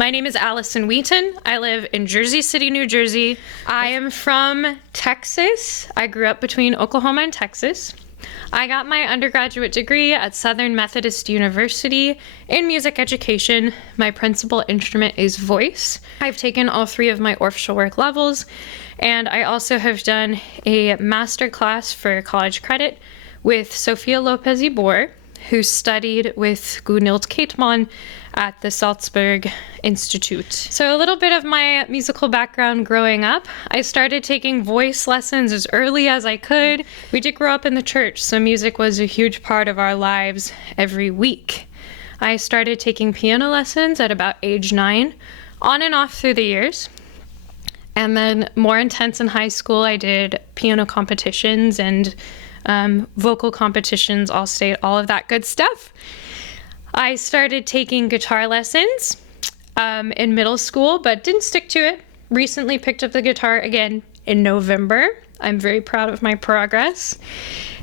My name is Allison Wheaton. I live in Jersey City, New Jersey. I am from Texas. I grew up between Oklahoma and Texas. I got my undergraduate degree at Southern Methodist University in music education. My principal instrument is voice. I've taken all 3 of my orchestral work levels, and I also have done a master class for college credit with Sophia Lopez-Ibor, who studied with Gunhild Kateman at the Salzburg Institute. So a little bit of my musical background growing up. I started taking voice lessons as early as I could. We did grow up in the church, so music was a huge part of our lives every week. I started taking piano lessons at about age 9, on and off through the years. And then more intense in high school, I did piano competitions and vocal competitions, all state, all of that good stuff. I started taking guitar lessons in middle school, but didn't stick to it. Recently picked up the guitar again in November. I'm very proud of my progress.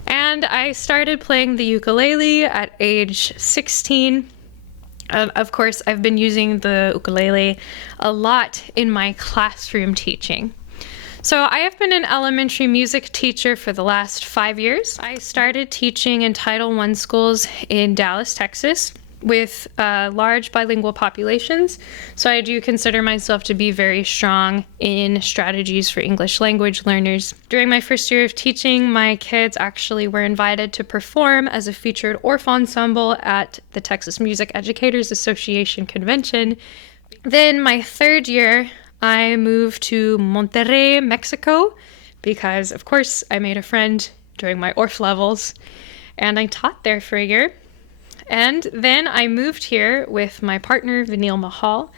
And I started playing the ukulele at age 16. Of course, I've been using the ukulele a lot in my classroom teaching. So I have been an elementary music teacher for the last 5 years. I started teaching in Title I schools in Dallas, Texas, with large bilingual populations. So I do consider myself to be very strong in strategies for English language learners. During my first year of teaching, my kids actually were invited to perform as a featured Orff ensemble at the Texas Music Educators Association convention. Then my third year, I moved to Monterrey, Mexico, because, of course, I made a friend during my Orff levels, and I taught there for a year. And then I moved here with my partner, Vanil Mahal,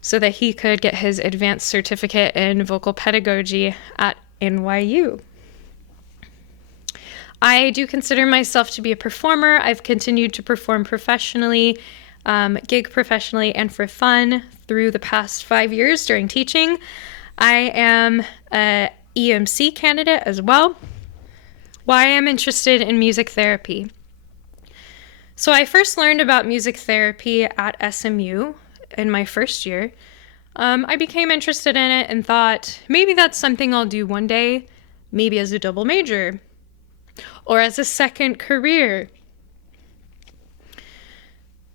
so that he could get his advanced certificate in vocal pedagogy at NYU. I do consider myself to be a performer. I've continued to perform professionally, gig professionally, and for fun through the past 5 years during teaching. I am an EMC candidate as well. Why I'm interested in music therapy. So I first learned about music therapy at SMU in my first year. I became interested in it and thought, maybe that's something I'll do one day, maybe as a double major or as a second career.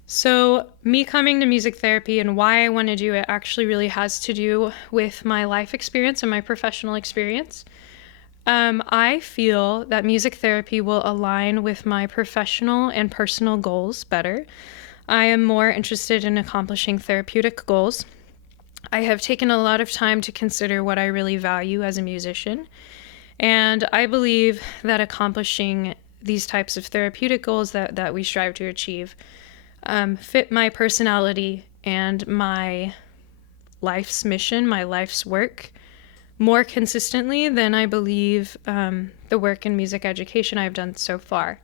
So me coming to music therapy and why I want to do it actually really has to do with my life experience and my professional experience. I feel that music therapy will align with my professional and personal goals better. I am more interested in accomplishing therapeutic goals. I have taken a lot of time to consider what I really value as a musician, and I believe that accomplishing these types of therapeutic goals that we strive to achieve fit my personality and my life's mission, my life's work, more consistently than I believe the work in music education I've done so far.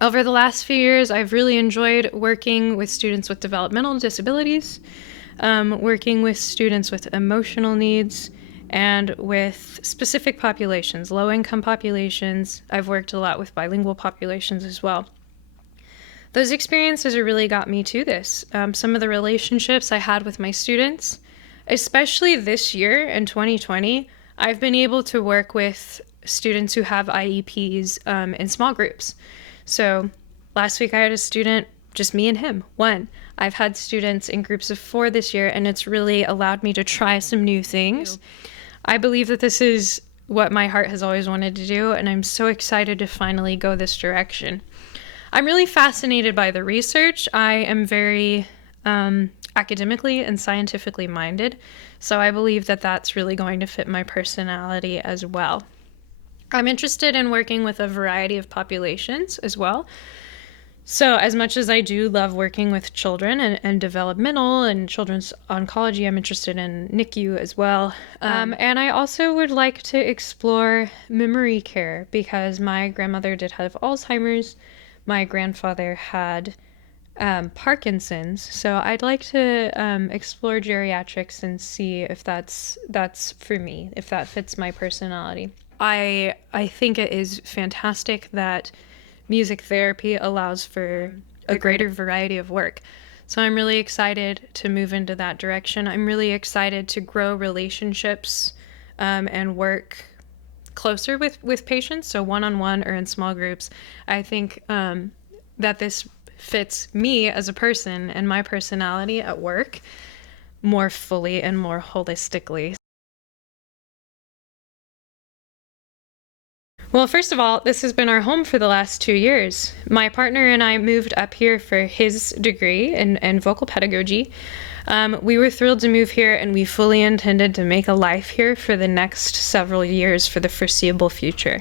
Over the last few years, I've really enjoyed working with students with developmental disabilities, working with students with emotional needs, and with specific populations, low-income populations. I've worked a lot with bilingual populations as well. Those experiences have really got me to this. Some of the relationships I had with my students, especially this year in 2020, I've been able to work with students who have IEPs in small groups. So last week I had a student, just me and him, one. I've had students in groups of 4 this year, and it's really allowed me to try some new things. I believe that this is what my heart has always wanted to do, and I'm so excited to finally go this direction. I'm really fascinated by the research. I am very academically and scientifically minded, so I believe that that's really going to fit my personality as well. I'm interested in working with a variety of populations as well. So as much as I do love working with children and developmental and children's oncology, I'm interested in NICU as well. And I also would like to explore memory care because my grandmother did have Alzheimer's. My grandfather had Parkinson's. So I'd like to explore geriatrics and see if that's for me, if that fits my personality. I think it is fantastic that music therapy allows for a greater variety of work. So I'm really excited to move into that direction. I'm really excited to grow relationships and work closer with patients, so one-on-one or in small groups. I think that this fits me as a person and my personality at work more fully and more holistically. Well, first of all, this has been our home for the last 2 years. My partner and I moved up here for his degree in vocal pedagogy. We were thrilled to move here, and we fully intended to make a life here for the next several years for the foreseeable future.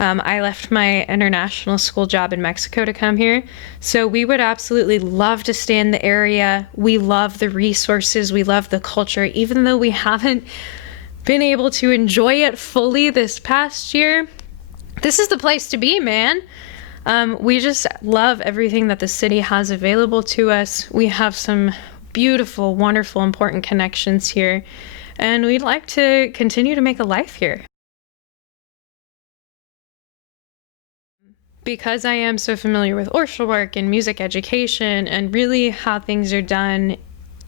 I left my international school job in Mexico to come here, so we would absolutely love to stay in the area. We love the resources, we love the culture, even though we haven't been able to enjoy it fully this past year. This is the place to be, man. We just love everything that the city has available to us. We have some beautiful, wonderful, important connections here, and we'd like to continue to make a life here. Because I am so familiar with orchestral work and music education and really how things are done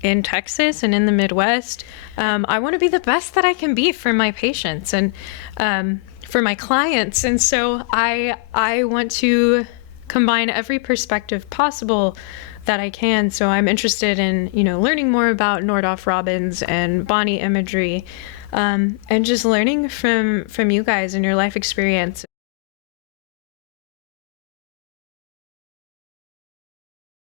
in Texas and in the Midwest, I want to be the best that I can be for my patients and for my clients. And so I want to combine every perspective possible that I can. So I'm interested in, learning more about Nordhoff Robbins and Bonnie imagery, and just learning from you guys and your life experience.